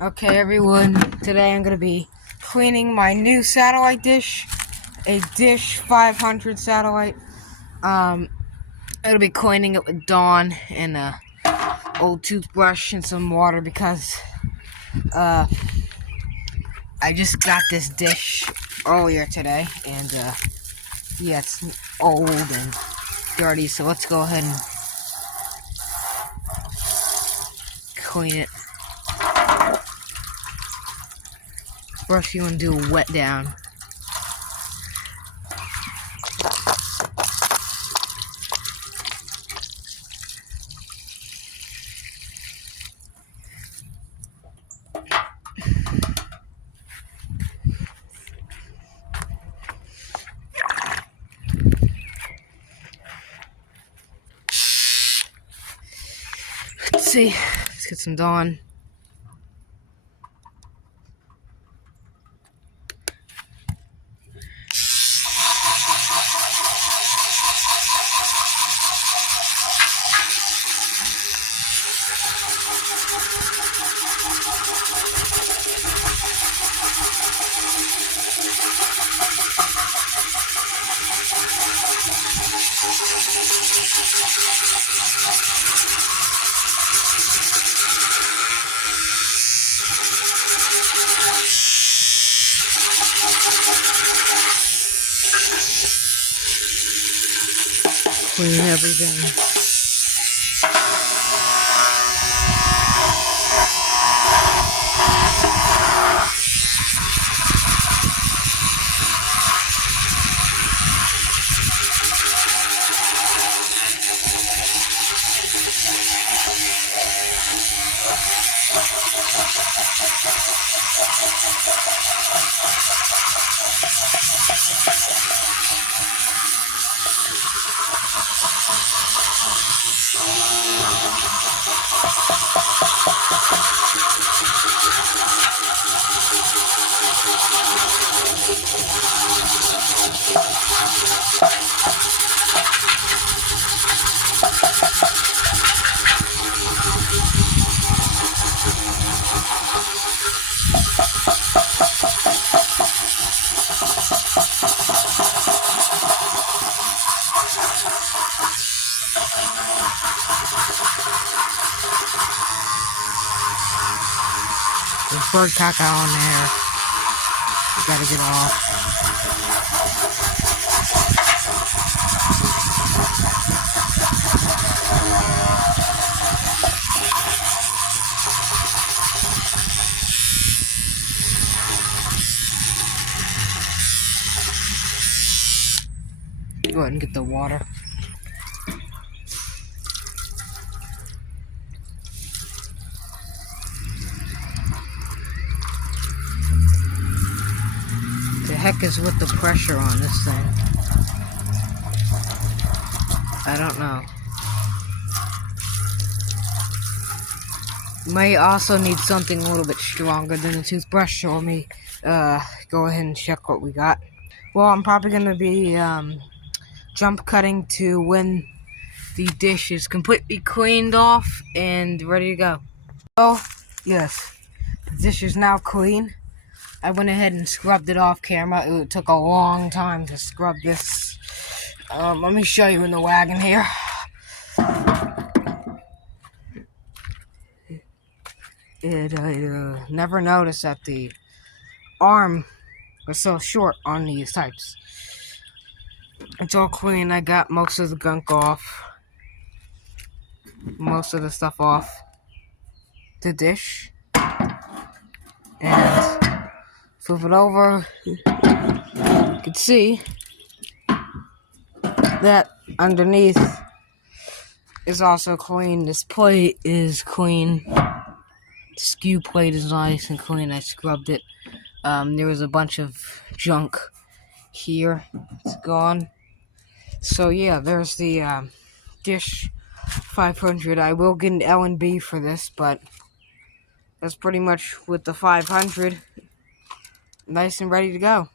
Okay, everyone, today I'm going to be cleaning my new satellite dish, a Dish 500 satellite. I'll be cleaning it with Dawn and a old toothbrush and some water because I just got this dish earlier today, and yeah, it's old and dirty, so let's go ahead and clean it. First, you want to do a wet down. Let's see. Let's get some Dawn. Clean everything. There's bird caca on there. You gotta get off. Go ahead and get the water. The heck is with the pressure on this thing? I don't know. You might also need something a little bit stronger than a toothbrush, so let me go ahead and check what we got. Well, I'm probably going to be jump cutting to when the dish is completely cleaned off and ready to go. Oh, yes, the dish is now clean. I went ahead and scrubbed it off camera. It took a long time to scrub this. Let me show you in the wagon here. I never noticed that the arm was so short on these types. It's all clean. I got most of the gunk off. Most of the stuff off the dish. And flip it over. You can see that underneath is also clean. This plate is clean. The skew plate is nice and clean. I scrubbed it. There was a bunch of junk here. It's gone. So yeah, there's the Dish 500. I will get an L&B for this, but that's pretty much with the 500. Nice and ready to go.